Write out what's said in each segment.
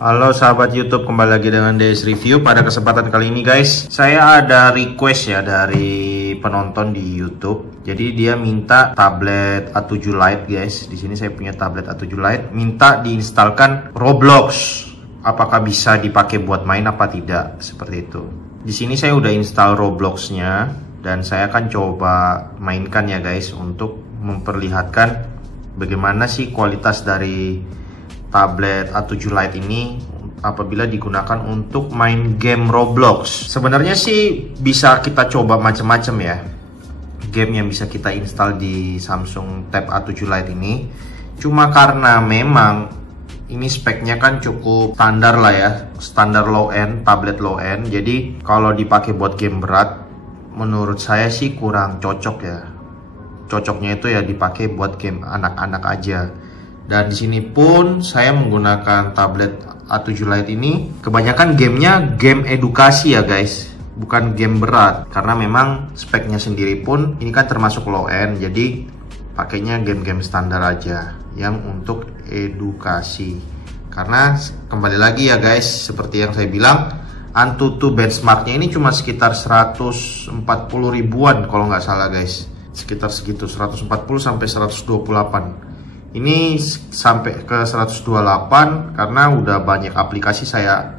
Halo sahabat YouTube, kembali lagi dengan DS Review. Pada kesempatan kali ini guys, saya ada request ya dari penonton di YouTube. Jadi dia minta tablet A7 Lite guys. Di sini saya punya tablet A7 Lite, minta diinstalkan Roblox. Apakah bisa dipakai buat main apa tidak? Seperti itu. Di sini saya udah install Robloxnya dan saya akan coba mainkan ya guys untuk memperlihatkan bagaimana sih kualitas dari tablet A7 Lite ini apabila digunakan untuk main game Roblox. Sebenarnya sih bisa kita coba macam-macam ya game yang bisa kita install di Samsung Tab A7 Lite ini. Cuma karena memang ini speknya kan cukup standar lah ya, standar low end, tablet low end. Jadi kalau dipakai buat game berat, menurut saya sih kurang cocok ya. Cocoknya itu ya dipakai buat game anak-anak aja. Dan di sini pun saya menggunakan tablet A7 Lite ini kebanyakan gamenya game edukasi ya guys, bukan game berat. Karena memang speknya sendiri pun ini kan termasuk low end, jadi pakainya game-game standar aja yang untuk edukasi. Karena kembali lagi ya guys, seperti yang saya bilang, Antutu benchmarknya ini cuma sekitar 140 ribuan kalau nggak salah guys, sekitar segitu, 140 sampai 128. Ini sampai ke 128 karena udah banyak aplikasi saya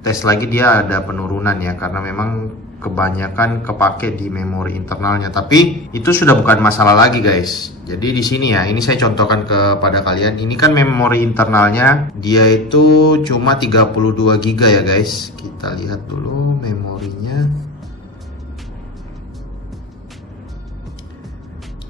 tes lagi, dia ada penurunan ya, karena memang kebanyakan kepake di memori internalnya. Tapi itu sudah bukan masalah lagi guys. Jadi di sini ya, ini saya contohkan kepada kalian. Ini kan memori internalnya dia itu cuma 32 GB ya guys. Kita lihat dulu memorinya.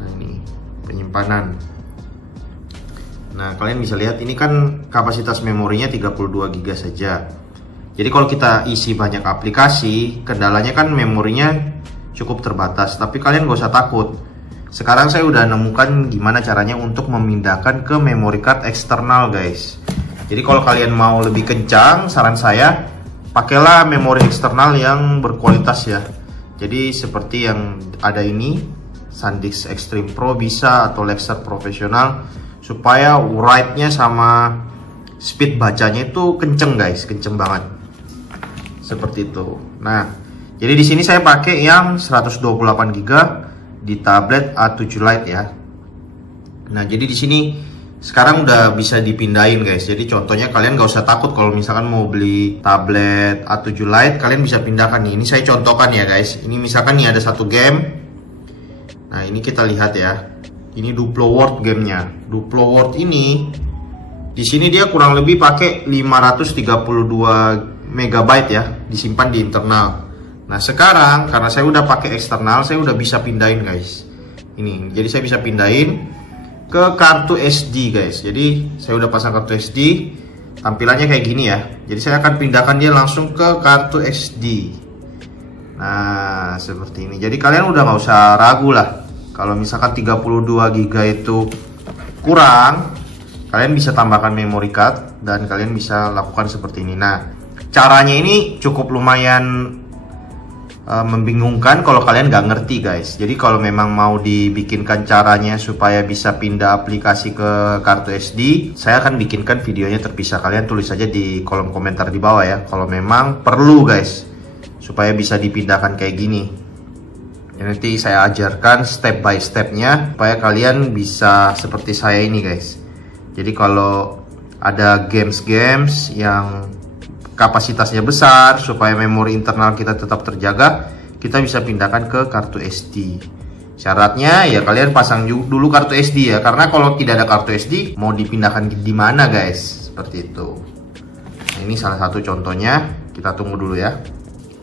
Nah ini penyimpanan. Nah, kalian bisa lihat ini kan kapasitas memorinya 32 GB saja. Jadi kalau kita isi banyak aplikasi, kendalanya kan memorinya cukup terbatas. Tapi kalian gak usah takut. Sekarang saya udah nemukan gimana caranya untuk memindahkan ke memory card eksternal guys. Jadi kalau kalian mau lebih kencang, saran saya pakailah memori eksternal yang berkualitas ya. Jadi seperti yang ada ini, SanDisk Extreme Pro bisa, atau Lexar Professional, supaya write-nya sama speed bacanya itu kenceng guys, kenceng banget. Seperti itu. Nah, jadi di sini saya pakai yang 128 GB di tablet A7 Lite ya. Nah, jadi di sini sekarang udah bisa dipindahin guys. Jadi contohnya kalian gak usah takut kalau misalkan mau beli tablet A7 Lite, kalian bisa pindahkan nih. Ini saya contohkan ya guys. Ini misalkan nih ada satu game. Nah, ini kita lihat ya. Ini Duplo World gamenya. Duplo World ini di sini dia kurang lebih pakai 532 MB ya, disimpan di internal. Nah sekarang karena saya udah pakai eksternal, saya udah bisa pindahin guys. Ini, jadi saya bisa pindahin ke kartu SD guys. Jadi saya udah pasang kartu SD, tampilannya kayak gini ya. Jadi saya akan pindahkan dia langsung ke kartu SD. Nah seperti ini. Jadi kalian udah nggak usah ragu lah. Kalau misalkan 32 GB itu kurang, kalian bisa tambahkan memory card dan kalian bisa lakukan seperti ini. Nah, caranya ini cukup lumayan membingungkan kalau kalian nggak ngerti guys. Jadi kalau memang mau dibikinkan caranya supaya bisa pindah aplikasi ke kartu SD, saya akan bikinkan videonya terpisah. Kalian tulis saja di kolom komentar di bawah ya, kalau memang perlu guys, supaya bisa dipindahkan kayak gini. Nanti saya ajarkan step by stepnya supaya kalian bisa seperti saya ini guys. Jadi kalau ada games-games yang kapasitasnya besar supaya memori internal kita tetap terjaga, kita bisa pindahkan ke kartu SD. Syaratnya ya kalian pasang dulu kartu SD ya, karena kalau tidak ada kartu SD mau dipindahkan di mana guys, seperti itu. Nah, ini salah satu contohnya, kita tunggu dulu ya.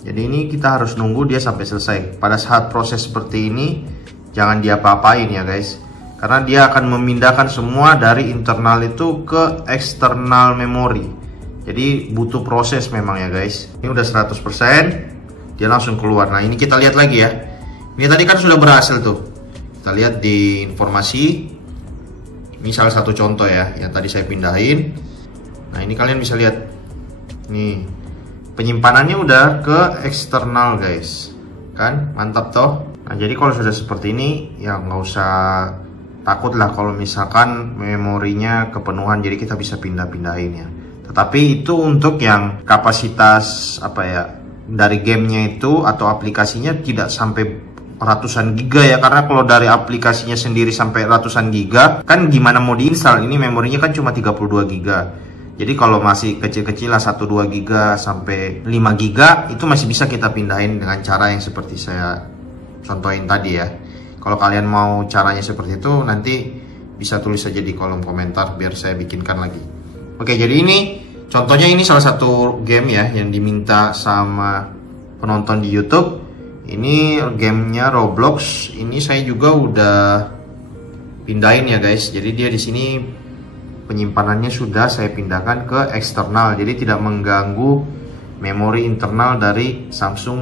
Jadi ini kita harus nunggu dia sampai selesai. Pada saat proses seperti ini jangan diapa-apain ya guys, karena dia akan memindahkan semua dari internal itu ke eksternal memori. Jadi butuh proses memang ya guys. Ini udah 100%, dia langsung keluar. Nah ini kita lihat lagi ya. Ini tadi kan sudah berhasil tuh. Kita lihat di informasi. Ini salah satu contoh ya yang tadi saya pindahin. Nah ini kalian bisa lihat. Nih penyimpanannya udah ke eksternal guys, kan mantap toh. Nah jadi kalau sudah seperti ini ya nggak usah takut lah kalau misalkan memorinya kepenuhan, jadi kita bisa pindah-pindahin ya. Tetapi itu untuk yang kapasitas apa ya, dari gamenya itu atau aplikasinya tidak sampai ratusan giga ya, karena kalau dari aplikasinya sendiri sampai ratusan giga kan gimana mau diinstal, ini memorinya kan cuma 32 giga. Jadi kalau masih kecil-kecil lah 1-2 giga sampai 5 giga itu masih bisa kita pindahin dengan cara yang seperti saya contohin tadi ya. Kalau kalian mau caranya seperti itu nanti bisa tulis saja di kolom komentar biar saya bikinkan lagi. Oke, jadi ini contohnya, ini salah satu game ya yang diminta sama penonton di YouTube. Ini gamenya Roblox. Ini saya juga udah pindahin ya guys. Jadi dia di sini penyimpanannya sudah saya pindahkan ke eksternal. Jadi tidak mengganggu memori internal dari Samsung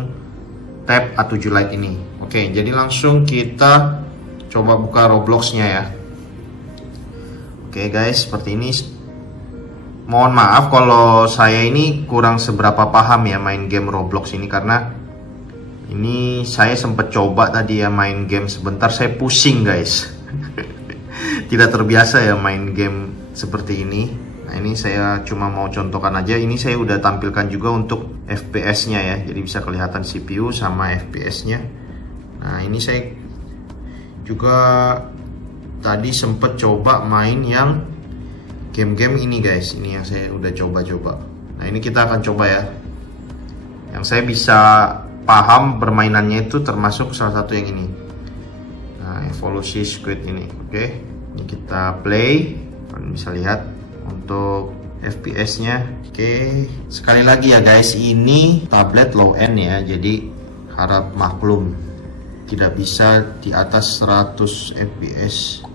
Tab A7 Lite ini. Oke, jadi langsung kita coba buka Robloxnya ya. Oke guys, seperti ini. Mohon maaf kalau saya ini kurang seberapa paham ya main game Roblox ini, karena ini saya sempat coba tadi ya main game sebentar, saya pusing guys. Tidak terbiasa ya main game seperti ini. Nah ini saya cuma mau contohkan aja. Ini saya udah tampilkan juga untuk FPS-nya ya, jadi bisa kelihatan CPU sama FPS-nya. Nah ini saya juga tadi sempat coba main yang game-game ini guys. Ini yang saya udah coba-coba. Nah ini kita akan coba ya. Yang saya bisa paham permainannya itu termasuk salah satu yang ini. Nah, Evolution Squid ini. Oke, ini kita play. Kalian bisa lihat untuk FPS-nya. Oke, sekali lagi ya guys, ini tablet low end ya. Jadi harap maklum tidak bisa di atas 100 FPS.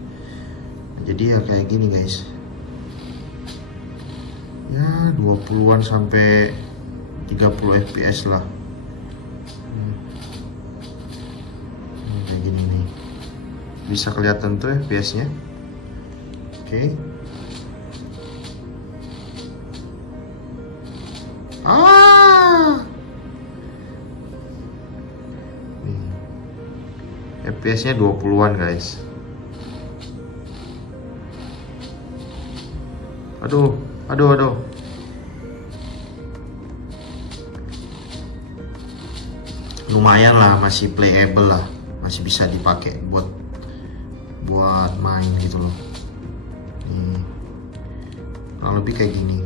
Jadi ya kayak gini guys. Ya 20-an sampai 30 FPS lah. Kayak gini nih. Bisa kelihatan tuh FPS-nya. Oke. Nih. FPS-nya 20-an guys. Aduh. Lumayan lah, masih playable lah, masih bisa dipakai buat main gitu loh. Nih, kurang lebih kayak gini.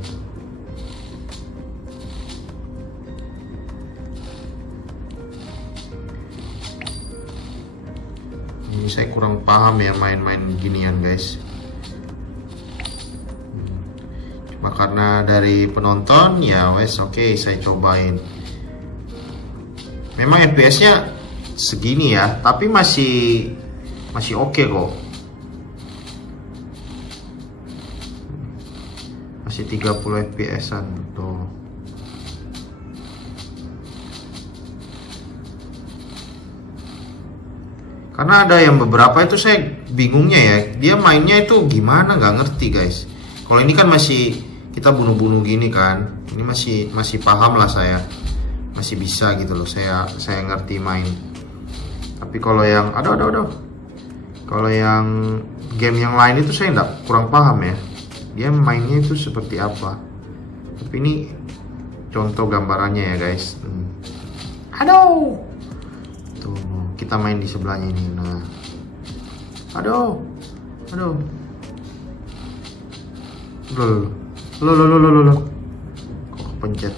Ini saya kurang paham ya main-main ginian guys. Cuma karena dari penonton ya wes, oke, saya cobain. Memang FPS-nya segini ya, tapi masih oke kok. Masih 30 FPS-an tuh. Karena ada yang beberapa itu saya bingungnya ya, dia mainnya itu gimana, nggak ngerti guys. Kalau ini kan masih kita bunuh-bunuh gini kan, ini masih paham lah saya. Masih bisa gitu loh, saya ngerti main. Tapi kalau yang kalau yang game yang lain itu saya kurang paham ya, dia mainnya itu seperti apa. Tapi ini contoh gambarannya ya guys. Aduh, tuh kita main di sebelahnya ini. Nah, aduh, lo kok kepencet.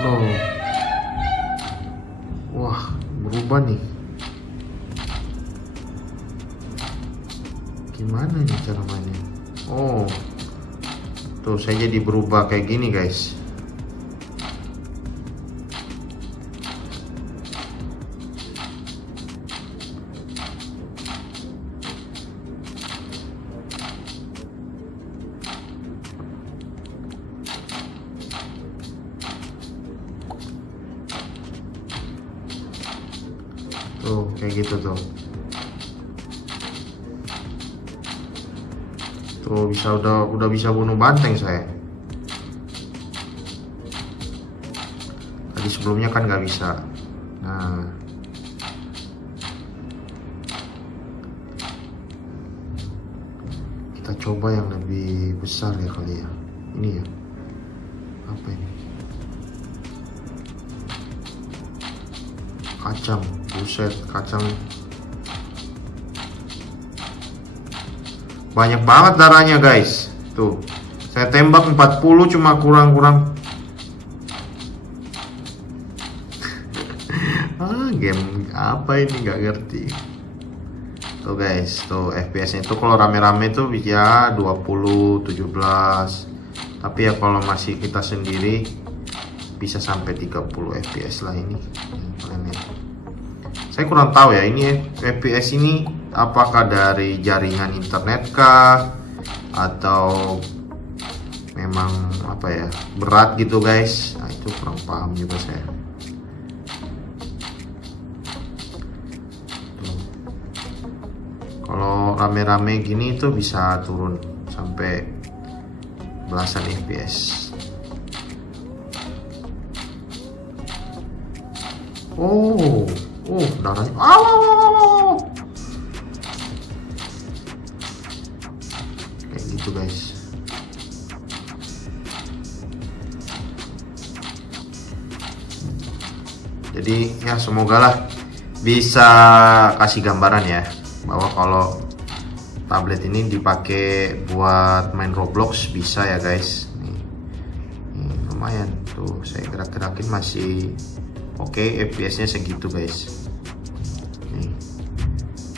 Oh, wah, berubah nih. Gimana nih cara mainnya? Oh, tuh saya jadi berubah kayak gini guys. Tuh kayak gitu tuh. Tuh udah bisa bunuh banteng saya. Tadi sebelumnya kan nggak bisa. Nah, kita coba yang lebih besar ya kali ya. Ini ya. Apa ini? Kacang, buset, kacang. Banyak banget darahnya guys. Tuh, saya tembak 40 cuma kurang-kurang. Game apa ini, nggak ngerti. Tuh guys, tuh FPS-nya itu kalau rame-rame tuh ya 20, 17. Tapi ya kalau masih kita sendiri bisa sampai 30 FPS lah ini. Saya kurang tahu ya ini FPS ini apakah dari jaringan internet kah atau memang apa ya, berat gitu guys. Nah, itu kurang paham juga saya. Kalau rame-rame gini tuh bisa turun sampai belasan FPS. Oh, darahnya. Kayak gitu guys. Jadi ya semoga lah bisa kasih gambaran ya, bahwa kalau tablet ini dipakai buat main Roblox bisa ya guys. Nih lumayan tuh, saya gerak-gerakin masih oke, FPS-nya segitu guys. Nih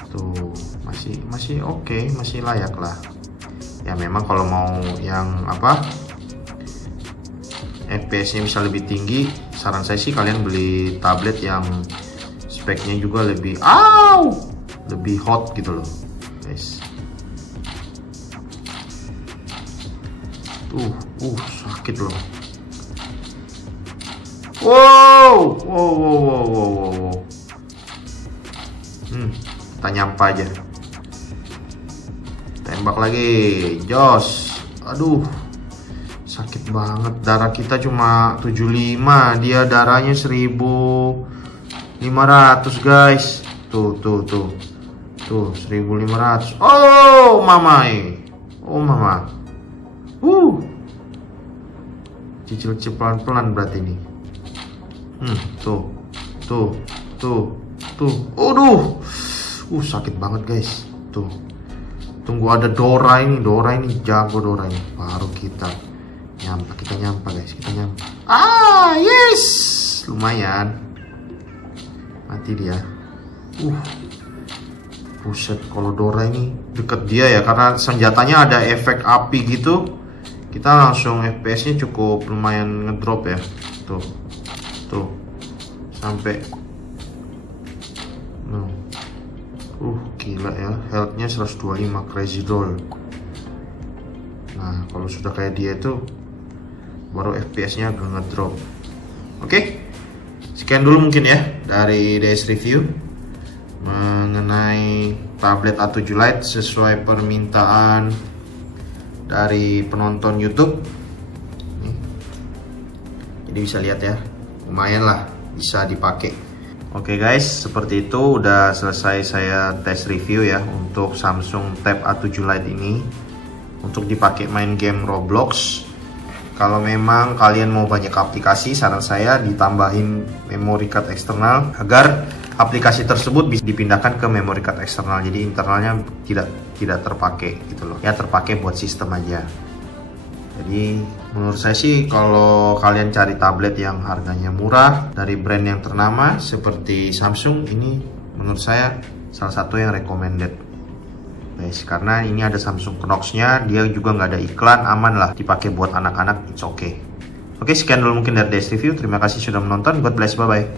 tuh masih oke, masih layak lah. Ya memang kalau mau yang apa, FPS-nya bisa lebih tinggi, saran saya sih kalian beli tablet yang speknya juga lebih lebih hot gitu loh guys. Sakit loh. Wow. Kita nyampe aja. Tembak lagi, jos. Aduh, sakit banget. Darah kita cuma 75, dia darahnya 1500 guys. Tuh 1500. Oh mama. Cicil pelan-pelan berarti ini. Tuh. Aduh. Sakit banget guys. Tuh. Tunggu ada Dora ini jago Dora ini. Baru kita nyampe guys, kita nyampe. Yes. Lumayan. Mati dia. Buset, kalau Dora ini deket dia ya, karena senjatanya ada efek api gitu. Kita langsung FPS-nya cukup lumayan ngedrop ya. Tuh. Sampai gila ya, health-nya 125 crazy doll. Nah, kalau sudah kayak dia itu baru FPS-nya agak ngedrop. Oke. Sekian dulu mungkin ya dari DS Review mengenai tablet A7 Lite sesuai permintaan dari penonton YouTube. Jadi bisa lihat ya, lumayan lah bisa dipakai. Oke guys, seperti itu udah selesai saya tes review ya untuk Samsung Tab A7 Lite ini untuk dipakai main game Roblox. Kalau memang kalian mau banyak aplikasi, saran saya ditambahin memory card eksternal agar aplikasi tersebut bisa dipindahkan ke memory card eksternal. Jadi internalnya tidak terpakai gitu loh. Ya terpakai buat sistem aja. Jadi menurut saya sih kalau kalian cari tablet yang harganya murah dari brand yang ternama seperti Samsung, ini menurut saya salah satu yang recommended guys, karena ini ada Samsung Knox-nya, dia juga nggak ada iklan, aman lah dipakai buat anak-anak, it's okay. Oke, sekian dulu mungkin dari DS Review. Terima kasih sudah menonton. God bless, bye bye.